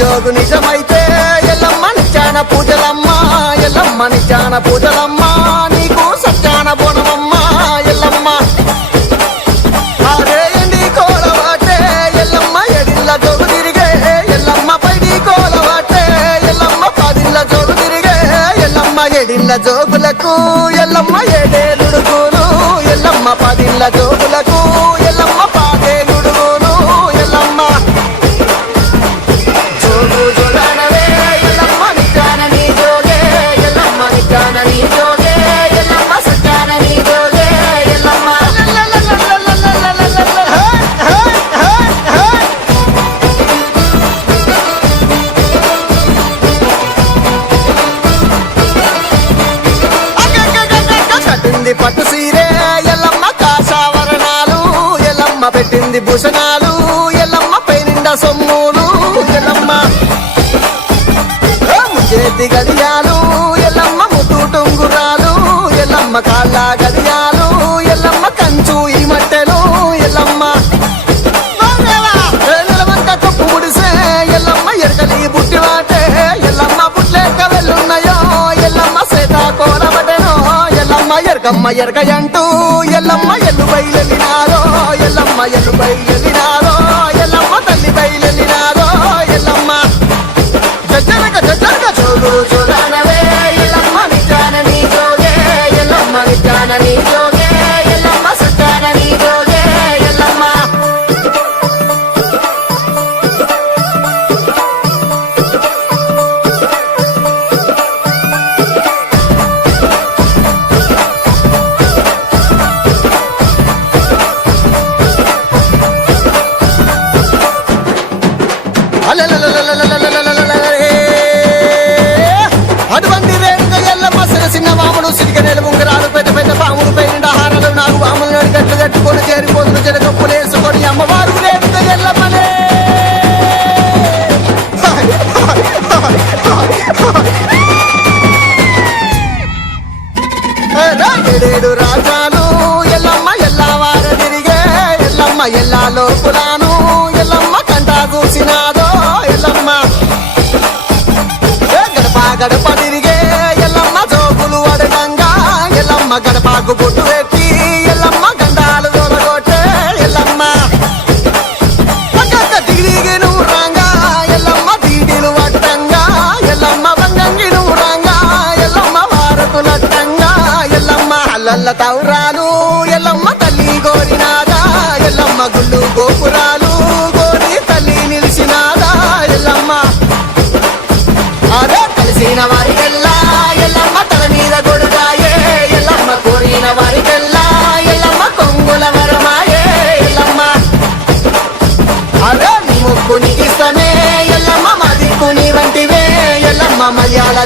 జోగు నిజమైతే ఎల్లమ్మ నిత్యాన పూజలమ్మ ఎల్లమ్మ నిత్యాన పూజలమ్మ నీకు సత్యాన బోనమమ్మ ఎల్లమ్మ అదేండి కోలవాటే ఎల్లమ్మ ఎడిల్ల జోగు తిరిగే ఎల్లమ్మ పైడి కోలవాటే ఎల్లమ్మ పదిల్ల జోగు తిరిగే ఎల్లమ్మ ఎడిల్ల జోగులకు ఎల్లమ్మ ఏడేలుడుగును ఎల్లమ్మ పదిల్ల జోగులకు ఎల్లమ్మ పాదేలుడుగును ఎల్లమ్మ పట్టు సీరే ఎల్లమ్మ కాషావరణాలు ఎల్లమ్మ పెట్టింది భూషణాలు ఎల్లమ్మ పైనిండా సొమ్ములు ఎల్లమ్మ చేతి గడియాలు ఎల్లమ్మ ముద్దుటుంగురాలు ఎల్లమ్మ కాళ్ళ గడియాలు ఎల్లమ్మ కంచు ఈ మట్టెలు ఎల్లమ్మ నెలవంక కొప్పు ముడిసే ఎల్లమ్మ ఎరకలి బుట్టి వాటే ఎల్లమ్మ బుట్లేక వెళ్ళున్నాయో ఎల్లమ్మ సీతాకోల బటెనో ఎల్లమ్మ ఎరకమ్మ ఎరకయంటూ ఎల్లమ్మ ఎల్లు బయలెళ్ళినారో ఎల్లమ్మ ఎల్లు బయలెళ్ళినారో ఎల్లమ్మ తల్లి బయలెళ్ళినారో ఎల్లమ్మ జజనక జజనక జోగు జోగానవే ఎల్లమ్మ నిజాన నీ జోగే ఎల్లమ్మ నిజాన నీ జోగే ఎల్లమ్మ సత్యాన నీ జోగే ఎల్లమ్మ అటువంటి రేణుక ఎల్లమ్మ చిన్న వాములు సిరికనేలు ఉంగరాలు పెద్ద పెద్ద పాములు పైన హారాలు నాలుగు వాములు నడిగట్లు కట్టుకొని చేరిపోతులు చెడగప్పులు వేసుకొని అమ్మవారు రేణుక ఎల్లమ్మనే ఏడేడు రాజాలు ఎల్లమ్మ ఎల్లవార తిరిగే ఎల్లమ్మ ఎల్లా లోపులాను ఎల్లమ్మ కంటా చూసినాదో ఎల్లమ్మ గడప తిరిగే ఎల్లమ్మ జోగులు అడగంగా ఎల్లమ్మ గడపకు బొట్టు పెట్టి ఎల్లమ్మ గండాలు తొలగొట్టే ఎల్లమ్మ తిరిగి నువ్వు రాంగా ఎల్లమ్మ దీడిలు వట్టంగా ఎల్లమ్మ వంగంగి నువ్వు రాంగా ఎల్లమ్మ వారతులట్టంగా ఎల్లమ్మ అల్లల్ల తౌరాలు ఎల్లమ్మ తల్లి గోరినాదా ఎల్లమ్మ గుళ్ళు గోపురాలు గోరి తల్లి నిలిచినాదా ఎల్లమ్మ అరే కలిసిన వారికెల్లా ఎల్లమ్మ తల మీద గొడుగాయే ఎల్లమ్మ కోరిన వారికెల్లా ఎల్లమ్మ కొంగుల వరమాయే ఎల్లమ్మ అరే నీ ముక్కు నీకిస్తమే ఎల్లమ్మ మా దిక్కు నీ వంటివే ఎల్లమ్మ మర్యాద